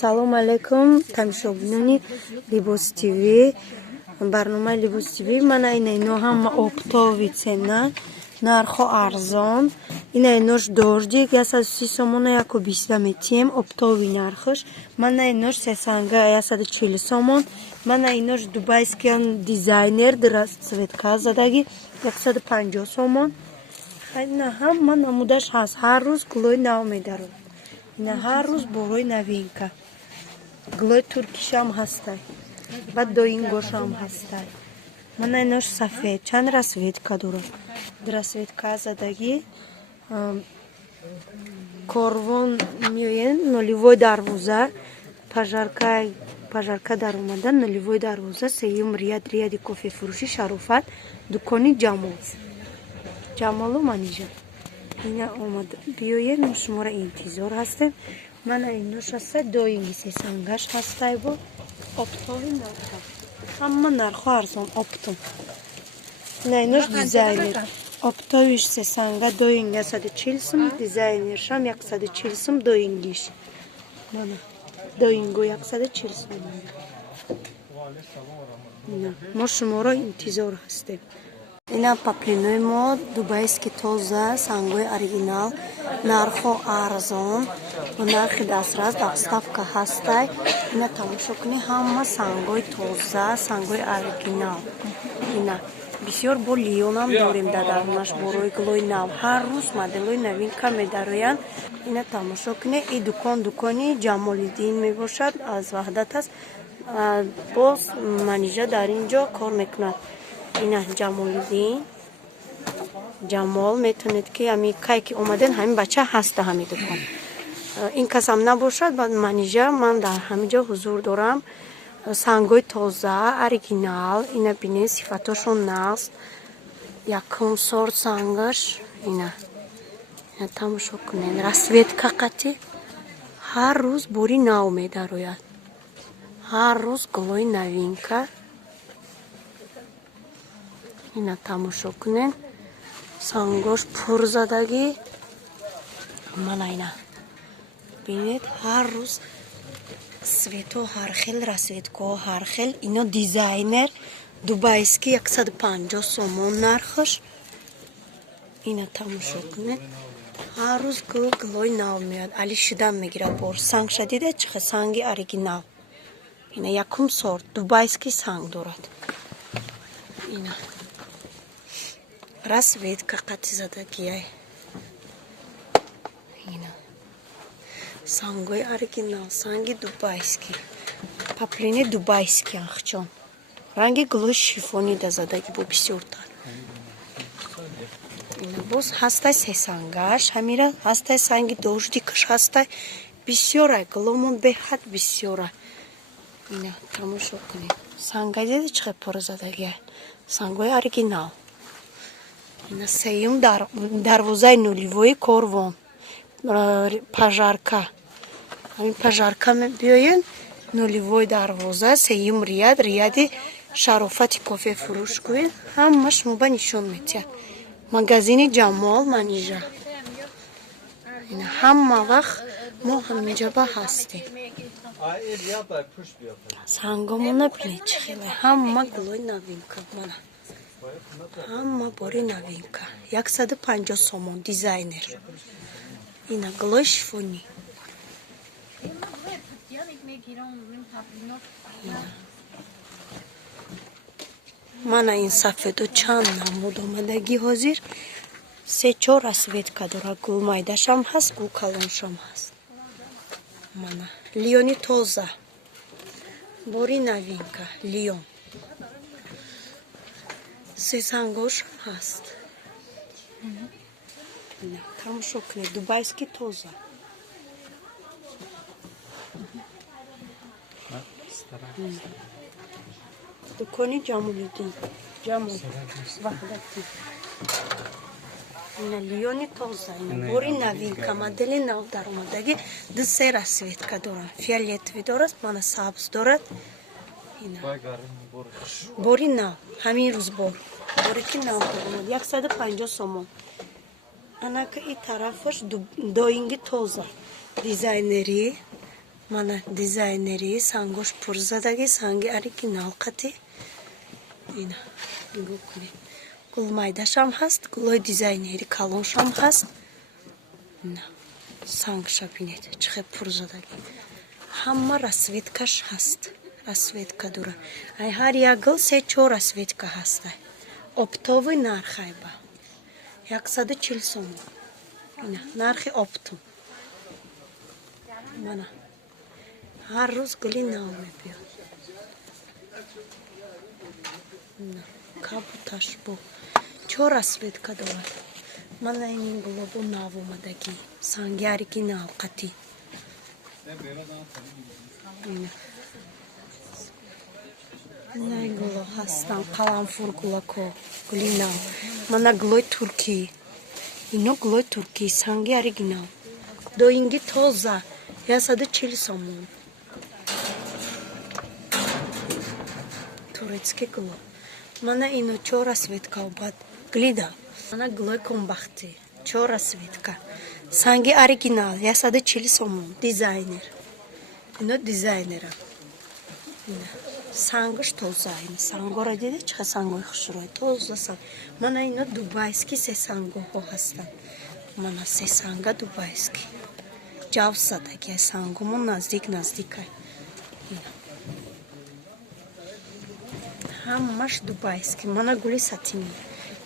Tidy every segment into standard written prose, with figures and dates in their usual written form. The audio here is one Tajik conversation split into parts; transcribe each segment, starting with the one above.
Салом алейкум, тамошобинони Либос ТВ. Барномаи Либос ТВ. Мана ино ҳама оптови цена, нархо арзон. Ина инош дождик 130 сомон 120 метием оптови нархош. Мана инош сесанга 140 сомон. Мана инош дубайский дизайнер расцветка задаги 150 сомон. Ина ҳама намудаш ҳаст. Ҳар рӯз гулои нав медарад. Ина ҳар рӯз борои новинка. Глой туркишам ҳастай. Баъд доингошам ҳастай. Мана инош сафед. Чанд расветка дорад. Расветка задаги корвон меоян нулевой дарвоза. Пажарка дар омада нулевой дарвоза. Сеюм рияди кофефурӯши Шарофат. Дукони Ҷамол. Ҷамолу манижа. Ина омад биёед мо шуморо интизор ҳастем. Мана инош ҳастай доинги сесангаш ҳастай бо оптови нархо. Ҳама нархо арзон оптом. Ина инош дизайнер. Оптовиш сесанга доинги 140 сум, дизайнершам 140 сум доингиш. Мана доинго 140 сум. Ина мо шуморо интизор ҳастем. Ина паплинои мо дубайский тоза, сангои оригинал, нархо арзон, бо нархи дастрас доставка ҳастай. Ина тамошо кунӣ ҳама сангои тоза, сангои оригинал. Ина бисёр бо лионам дорем дар дарунаш борои гулои нав. Ҳар рӯз моделои новинка медароянд. Ина тамошо кунӣ и дукони Ҷамолиддин мебошад, аз ваҳдат аст. Боз манижа дар инҷо кор мекунад. Ина Ҷамолиддин, Ҷамол метавонед ки ами кай ки омаден ҳамин бача ҳаст дар ҳамин дукон. Ин касам набошад баъд манижа ман дар ҳамин ҷо ҳузур дорам. Сангои тоза, оригинал, ина бинед сифатошон наст. Якум сорт сангаш, ина тамошо кунед. Расветка қатӣ ҳар рӯз бори нав медарояд. Ҳар рӯз гулои новинка. Ина тамошо кунен. Сангош пурзадаги. Мана ина. Бинед ҳар рӯз свето ҳархел, расветко ҳархел. Ино дизайнер дубайский 150 сомон нархаш. Ина тамошо кунен. Ҳар рӯз гулои нав меояд. Али шидан мегирад бор. Санг шадида чихе санги оригинал. Ина якум сорт дубайский санг дорад. Ина расветка қатӣ задагиай. Ина сангои оригинал, санги дубайский. Паплини дубайский ахчон. Ранги гулои шифонида задаги бо бисёртар. Ина боз ҳастай сесангаш, ҳамира ҳастай санги дождикаш ҳастай. Бисёрай гуломон беҳад бисёрай. Ина тамошо кунед. Сангай дида чихе пура задагиай. Сангои оригинал. Ина сеюм дарвозаи нулевои корвон. Пажарка. Ҳамин пажарка биёен нулевой дарвоза, сеюм рияди Шарофати кофефурӯш гӯед. Ҳама шумо ба нишон метиҳад. Магазини Ҷамол манижа. Ина ҳама вақт мо ҳаминҷа ба ҳастем. Сангомон набинед чӣ хеле. Ҳама гулои новинка. Мана ҳама бори новинка. 150 сомон дизайнер. Ина гулои шифони. Мана ин сафеду чанд намуд омадаги ҳозир 3-4 расветка дорад. Гулмайдашам ҳаст, гулкалоншам ҳаст. Мана лиони тоза. Бори новинка лион. Сесангошам ҳаст. Тамошо кунед дубайский тоза. Дукони Ҷамолиддин. Ҷамол ваҳдати. Ина лиони тоза. Ина бори новинка модели нав дар омадаги 2-3 расветка дорад. Фиолетови дорад, мана сабз дорад. Ина бори нав. Ҳамин рӯз бори ки нав дорад. 150 сомон. Анака и тарафаш доинги тоза. Дизайнери Mana dizayneri sangosh purzadagi sangi original qati. Ina nigоҳ кунед. Гулмайдашам ҳаст, гулои дизайнери калоншам ҳаст. Ина сангша бинед, чӣ хел пурзадаги. Ҳама расветкаш ҳаст. Расветка дура. Ай ҳар як гул 3-4 расветка ҳаст. Оптовый нархай ба. 140 сом. Ина нархи оптум. Mana har roz guli nav mebiyad. Kabutash bu. Чор расветка дорад. Mana inin gulobу nav омадаги. Санги оригинал қати. Инай гуло ҳастан қаламфур гулако. Гули нав. Mana гулой турки. Ино гулой турки. Санги оригинал. Доинги тоза. 140 сомон. Турецкий гуло. Mana ино 4 расветка обад. Глида. Mana гулой комбахти. 4 расветка. Санги оригинал. 140 сомон. Дизайнер. Ино дизайнера. Сангош тоза. Сангора диде чиқа сангой хушрой. Тоза санг. Mana ино дубайский се сангоҳо ҳастанд. Mana се санга дубайский. Ҷавсадаги сангумон наздик-наздикай. Ҳамаш дубайский. Mana гули сатини.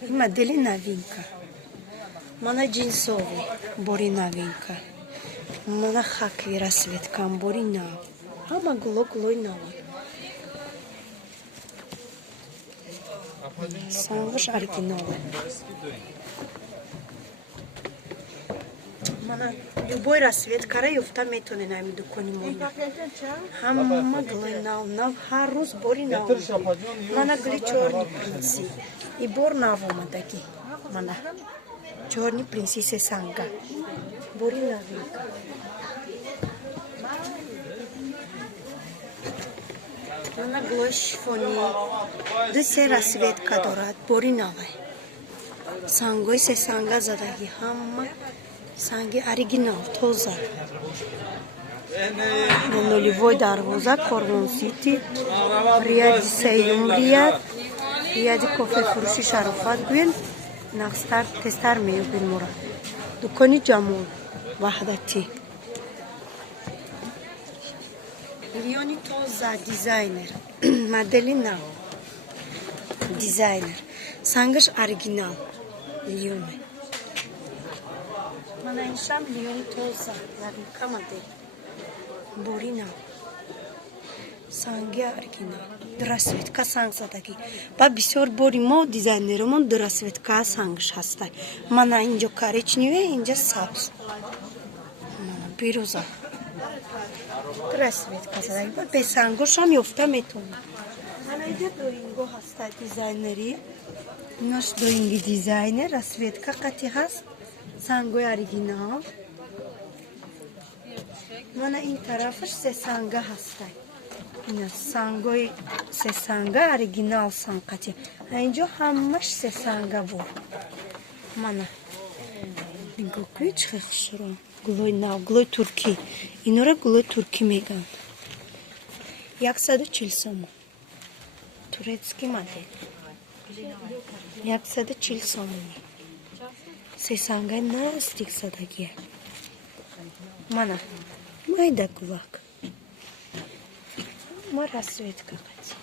Ин модели новинка. Mana джинсовый. Бори новинка. Mana хакви расветкам бори нав. Ҳама гуло-гулои нав. Сангош оригинал. Mana любой расветкара ёфта метонен ами дукони мон. Ҳама гулои нав ҳар рӯз бори нав. Mana гули чорни принси. И бор нав омадаги. Mana чорни принси се санга. Бори новинка. Mana гулои шифони. Ду-се расветка дорад. Бори навай. Сангои се санга задаги. Ҳама санги оригинал, тоза. На нулевой дарвоза, Корвон Сити, Рияди Сейюм Рияд, Рияди кофе фуруши Шарофат гӯен, нақстар тестар меёбин мора. Дукони Ҷамол, Ваҳдати. Миллиони тоза дизайнер, модели нав. Дизайнер. Сангаш оригинал. Миллиони. Mana иншам миллиони тоза. Новинка модель. Бори нав. Санги оригинал. Расветка санг задаги. Ба бисёр бори мо дизайнеромон расветка сангш ҳастай. Mana инҷо коричневе, инҷа сабз. Mana бирӯза. Расветка задаги. Ба бесангошам ёфта метавонам. Mana инҷа доинго ҳастай дизайнери. Инош доинги дизайнер расветка қати ҳаст. Сангои оригинал. Mana ин тарафаш се санга ҳастай. Ина сангои се санга оригинал санқати. Инҷо ҳамаш се санга бор. Mana нигоҳ кунед чӣ хел хушро. Гулои нав, гулои туркӣ. Инора гулои туркӣ мегӯянд. 140 сом. Турецкий модель. 140 сом. Се сангаи наздик задагия. Mana майда гулак. Ма расветка қати.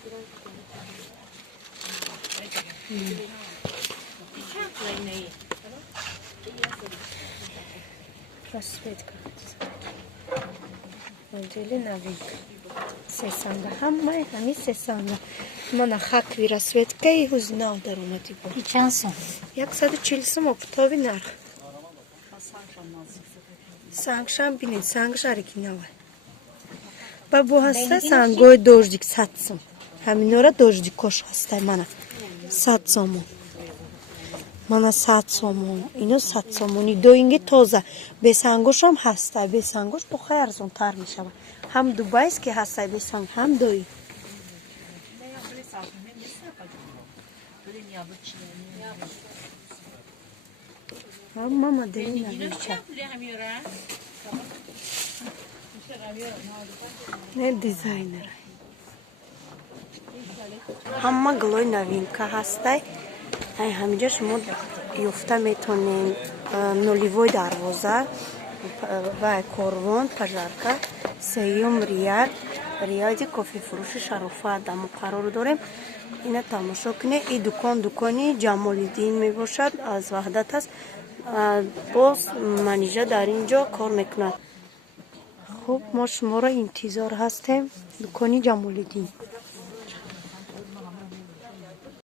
Расветка қати. Модели новинка. Се санга. Ҳамаи ҳами се санга. Mana хакви расветка и ҳузнав даромади бор. И чанд сом? 140 сом оптови нарх. Сангшам бинед, сангш оригинал. Ба бо ҳаста сангои дождик 100 сом. Ҳаминора дождикош ҳастай mana 100 сомон. Mana 100 сомон. Ино 100 сомони доинги тоза. Бесангошам ҳастай. Бесангош бохай арзонтар мешавад. Ҳам дубайский ҳастай бесанг, ҳам дои. Ҳама модели новинка. не дизайнер. ҳама гулои новинка ҳастай. ҳаминҷо шумо ёфта метонем нулевой дарвоза ва корвон пажарка 3 риал. риёзи кофефурӯши Шарофат дамо қарор дорем. ина тамошо кунед. ин дукони Ҷамолиддин мебошад, аз ваҳдат аст. боз манижа дар инҷо кор мекунад. хуб мо шуморо интизор ҳастем. дукони Ҷамолиддин.